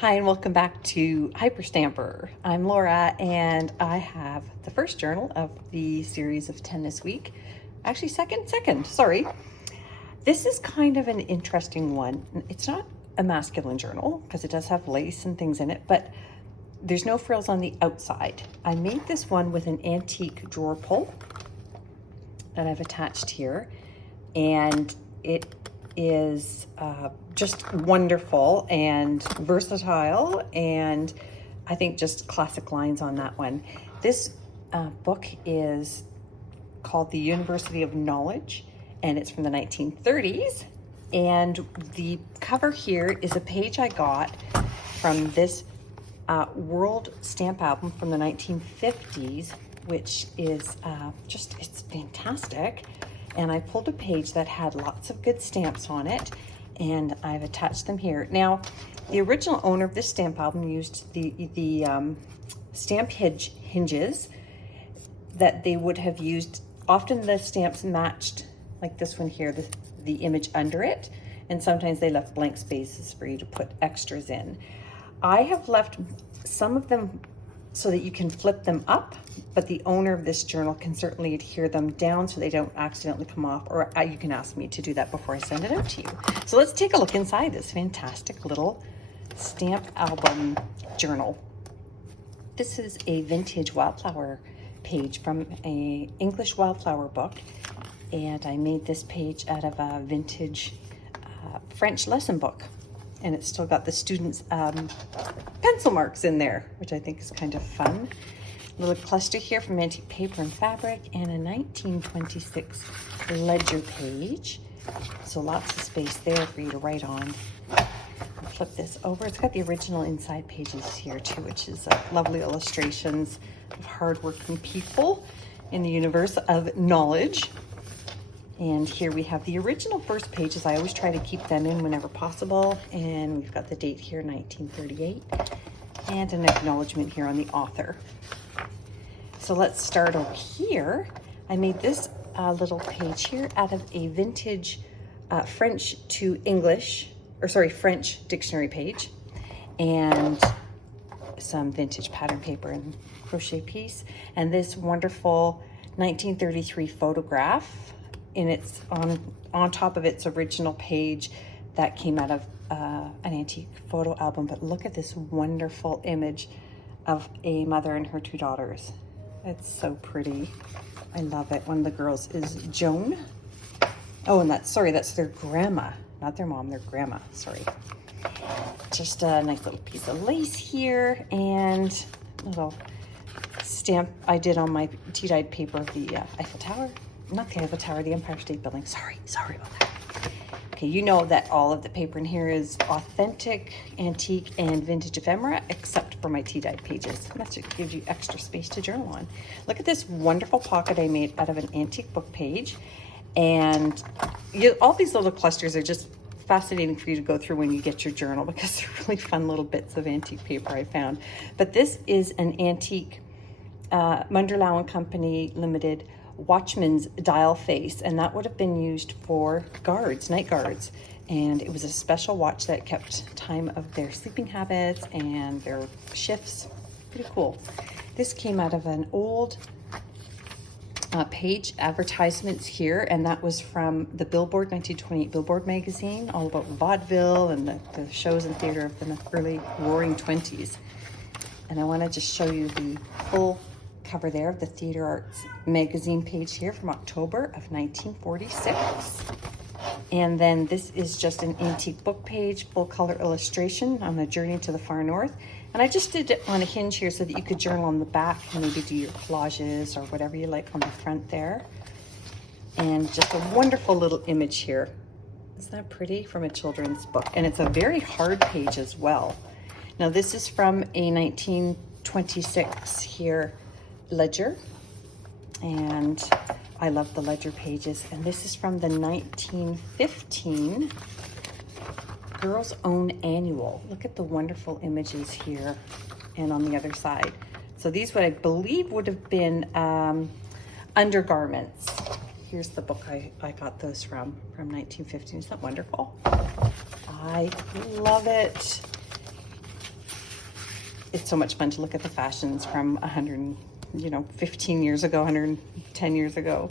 Hi, and welcome back to Hyperstamper. I'm Laura, and I have the first journal of the series of 10 this week. Actually, second, sorry. This is kind of an interesting one. It's not a masculine journal because it does have lace and things in it, but there's no frills on the outside. I made this one with an antique drawer pull that I've attached here, and it is just wonderful and versatile, and I think just classic lines on that one. This book is called The University of Knowledge, and it's from the 1930s, and the cover here is a page I got from this world stamp album from the 1950s, which is it's fantastic. And I pulled a page that had lots of good stamps on it, and I've attached them here. Now, the original owner of this stamp album used the stamp hinges that they would have used. Often the stamps matched, like this one here, the image under it, and sometimes they left blank spaces for you to put extras in. I have left some of them so that you can flip them up, but the owner of this journal can certainly adhere them down so they don't accidentally come off, or you can ask me to do that before I send it out to you. So let's take a look inside this fantastic little stamp album journal. This is a vintage wildflower page from an English wildflower book, and I made this page out of a vintage French lesson book. And it's still got the students' pencil marks in there, which I think is kind of fun. A little cluster here from antique paper and fabric, and a 1926 ledger page. So lots of space there for you to write on. I'll flip this over. It's got the original inside pages here too, which is lovely illustrations of hardworking people in the universe of knowledge. And here we have the original first pages. I always try to keep them in whenever possible. And we've got the date here, 1938, and an acknowledgement here on the author. So let's start over here. I made this little page here out of a vintage French to English, French dictionary page, and some vintage pattern paper and crochet piece. And this wonderful 1933 photograph, and it's on top of its original page that came out of an antique photo album. But look at this wonderful image of a mother and her two daughters. It's so pretty. I love it. One of the girls is Joan. Oh, and that's their grandma, not their mom, their grandma, sorry. Just a nice little piece of lace here, and a little stamp I did on my tea-dyed paper of the Eiffel Tower. Not the Eiffel Tower, the Empire State Building. Sorry about that. Okay, you know that all of the paper in here is authentic, antique, and vintage ephemera, except for my tea-dyed pages. And that just gives you extra space to journal on. Look at this wonderful pocket I made out of an antique book page. And all these little clusters are just fascinating for you to go through when you get your journal, because they're really fun little bits of antique paper I found. But this is an antique Munderlau and Company Limited watchman's dial face, and that would have been used for guards, night guards, and it was a special watch that kept time of their sleeping habits and their shifts. Pretty cool. This came out of an old page advertisements here, and that was from the Billboard 1928 Billboard magazine, all about vaudeville and the shows and theater of the early roaring 20s. And I want to just show you the full cover there of the Theater Arts magazine page here from October of 1946. And then this is just an antique book page, full color illustration on the journey to the far north. And I just did it on a hinge here so that you could journal on the back and maybe do your collages or whatever you like on the front there. And just a wonderful little image here. Isn't that pretty? From a children's book. And it's a very hard page as well. Now this is from a 1926 here ledger, and I love the ledger pages. And this is from the 1915 Girls Own Annual. Look at the wonderful images here and on the other side. So these what I believe would have been undergarments. Here's the book I got those from 1915. Isn't that wonderful? I love it. it's so much fun to look at the fashions from 15 years ago, 110 years ago.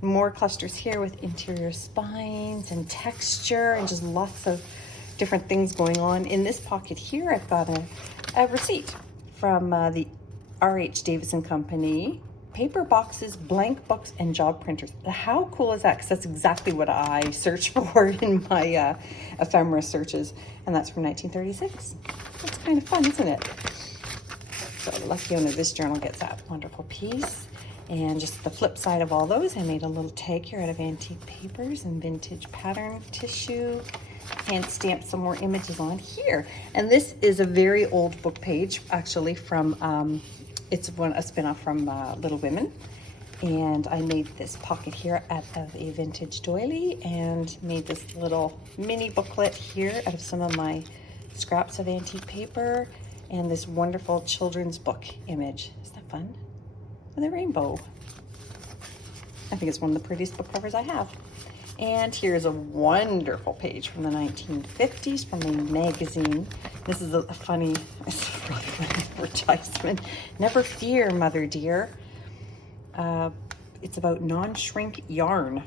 More clusters here with interior spines and texture and just lots of different things going on. In this pocket here, I've got a receipt from the R.H. Davis & Company. Paper boxes, blank books, and job printers. How cool is that? Because that's exactly what I search for in my ephemera searches. And that's from 1936. That's kind of fun, isn't it? So the lucky owner of this journal gets that wonderful piece. And just the flip side of all those, I made a little tag here out of antique papers and vintage pattern tissue, and stamped some more images on here. And this is a very old book page, actually, from it's a spin-off from Little Women. And I made this pocket here out of a vintage doily and made this little mini booklet here out of some of my scraps of antique paper and this wonderful children's book image. Isn't that fun? With a rainbow. I think it's one of the prettiest book covers I have. And here's a wonderful page from the 1950s from a magazine. This is a funny, it's a really funny advertisement. Never fear, mother dear. It's about non-shrink yarn.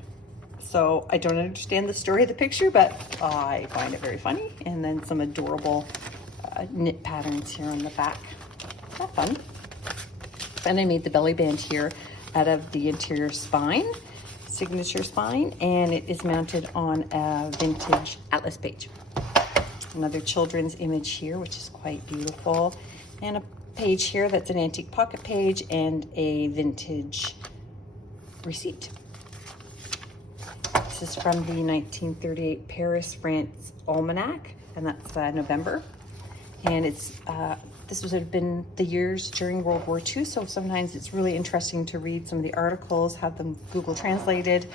So I don't understand the story of the picture, but I find it very funny. And then some adorable knit patterns here on the back. Isn't that fun? And I made the belly band here out of the interior spine, signature spine, and it is mounted on a vintage atlas page. Another children's image here, which is quite beautiful, and a page here that's an antique pocket page and a vintage receipt. This is from the 1938 Paris, France Almanac, and that's November. And it's this would have been the years during World War II, so sometimes it's really interesting to read some of the articles, have them Google translated,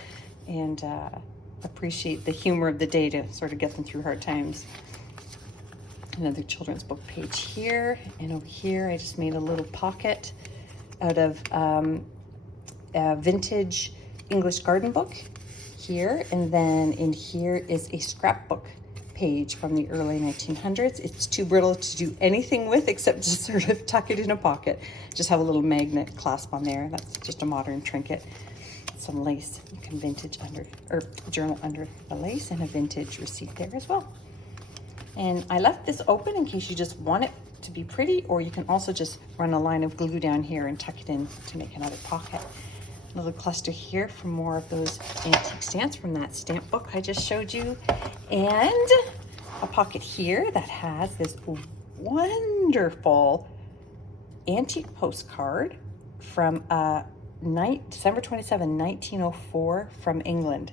and appreciate the humor of the day to sort of get them through hard times. Another children's book page here, and over here I just made a little pocket out of a vintage English garden book here, and then in here is a scrapbook page from the early 1900s. It's too brittle to do anything with except just sort of tuck it in a pocket. Just have a little magnet clasp on there. That's just a modern trinket. Some lace, you can vintage under, or journal under the lace, and a vintage receipt there as well. And I left this open in case you just want it to be pretty, or you can also just run a line of glue down here and tuck it in to make another pocket. A little cluster here for more of those antique stamps from that stamp book I just showed you. And a pocket here that has this wonderful antique postcard from December 27, 1904 from England.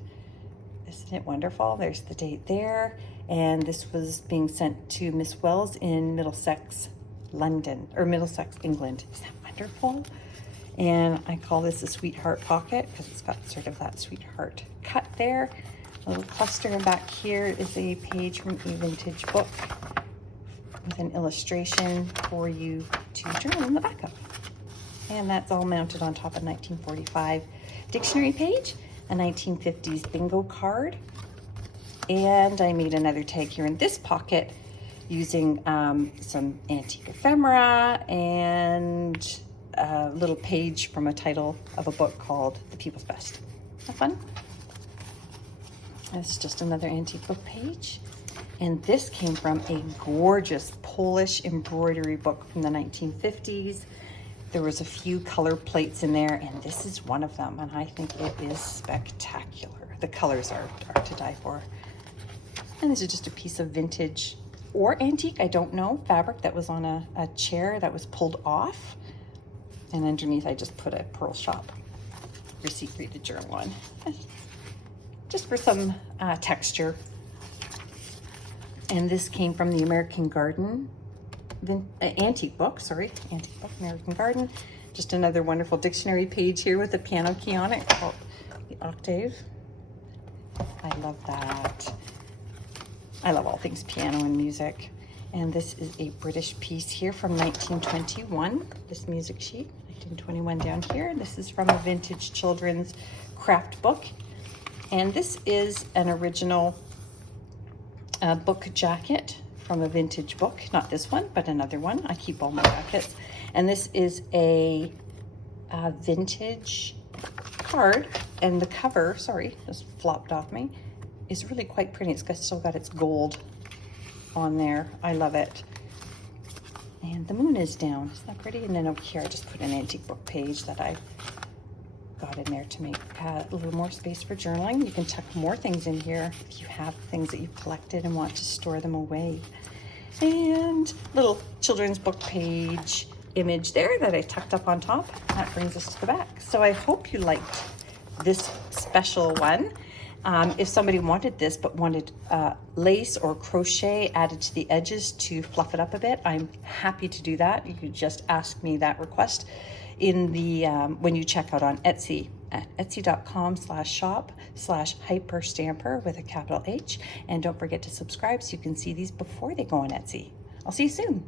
Isn't it wonderful? There's the date there. And this was being sent to Miss Wells in Middlesex, London, or Middlesex, England. Isn't that wonderful? And I call this a sweetheart pocket because it's got sort of that sweetheart cut there. A little cluster, and back here is a page from a vintage book with an illustration for you to journal in the back of. And that's all mounted on top of 1945 dictionary page, a 1950s bingo card. And I made another tag here in this pocket using some antique ephemera and a little page from a title of a book called The People's Best. Isn't that fun? It's just another antique book page. And this came from a gorgeous Polish embroidery book from the 1950s. There was a few color plates in there, and this is one of them, and I think it is spectacular. The colors are to die for. And this is just a piece of vintage or antique, I don't know, fabric that was on a chair that was pulled off. And underneath I just put a Pearl Shop receipt for you to journal on. Just for some texture. And this came from the American Garden antique book, American Garden. Just another wonderful dictionary page here with a piano key on it called the octave. I love that. I love all things piano and music. And this is a British piece here from 1921, this music sheet, 1921 down here. This is from a vintage children's craft book. And this is an original book jacket from a vintage book. Not this one, but another one. I keep all my jackets. And this is a vintage card, and the cover, sorry, just flopped off me, is really quite pretty. It's still got its gold on there. I love it. And the moon is down. Isn't that pretty? And then over here I just put an antique book page that I got in there to make a little more space for journaling. You can tuck more things in here if you have things that you've collected and want to store them away. And little children's book page image there that I tucked up on top. That brings us to the back. So I hope you liked this special one. If somebody wanted this but wanted lace or crochet added to the edges to fluff it up a bit, I'm happy to do that. You could just ask me that request in the when you check out on Etsy at etsy.com/shop/hyperstamper with a capital H. And don't forget to subscribe so you can see these before they go on Etsy. I'll see you soon.